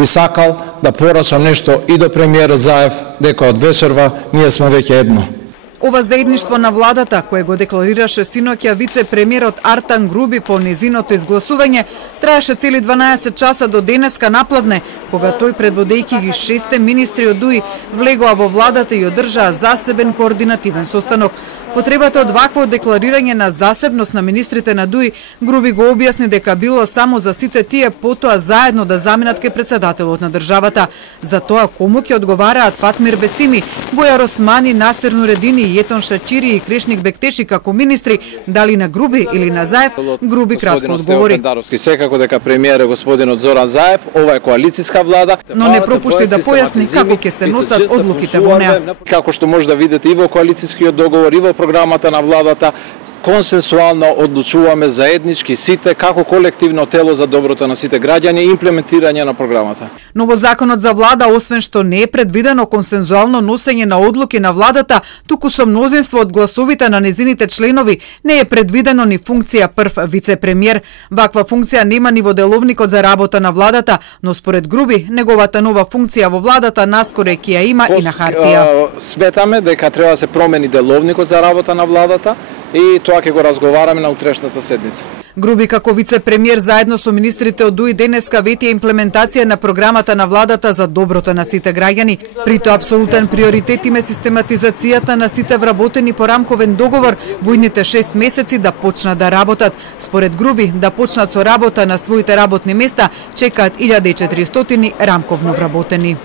би сакал да порачам нешто и до премиерот Заев, дека од вечерва ние сме веќе едно. Ова заедништво на владата, кое го декларираше синоќа вице-премиерот Артан Груби по незиното изгласување, траеше цели 12 часа до денеска напладне, кога тој, предводејќи ги 6 министри од ДУИ, влегоа во владата и одржаа засебен координативен состанок. Потребата од вакво декларирање на засебност на министрите на ДУИ, Груби го објасни дека било само за сите тие потоа заедно да заминат кај председателот на државата. За тоа кому ќе одговараат Фатмир Бесими, Бојар Османи, Насер Нуредини, Јетон Шачири и Крешник Бектеши како министри, дали на Груби или на Заев, Груби кратко одговори. Секако дека премиер е господинот Зоран Заев, ова е коалициска влада. Но не пропушти да појасни како ќе се носат одлуките во неа. Како што може да видите и во коалицискиот договор, и во програмата на владата, консенсуално одлучуваме заеднички сите како колективно тело за доброто на сите граѓани и имплементирање на програмата. Но во законот за влада, освен што не е предвидено консензуално носење на одлуки на владата, туку со мнозинство од гласовите на незините членови, не е предвидено ни функција прв вице-премиер. Ваква функција нема ни во деловникот за работа на владата, но според Груби, неговата нова функција во владата наскоро ќе ја има и на хартија. Сметаме дека треба да се промени деловникот за работа на владата и тоа ќе го разговараме на утрешната седница. Груби како вице-премиер заедно со министрите од ДУИ денеска ветија имплементација на програмата на владата за доброто на сите граѓани. При тоа апсолутен приоритет им е систематизацијата на сите вработени по рамковен договор во идните 6 месеци да почнат да работат. Според Груби, да почнат со работа на своите работни места чекаат 1400 рамковно вработени.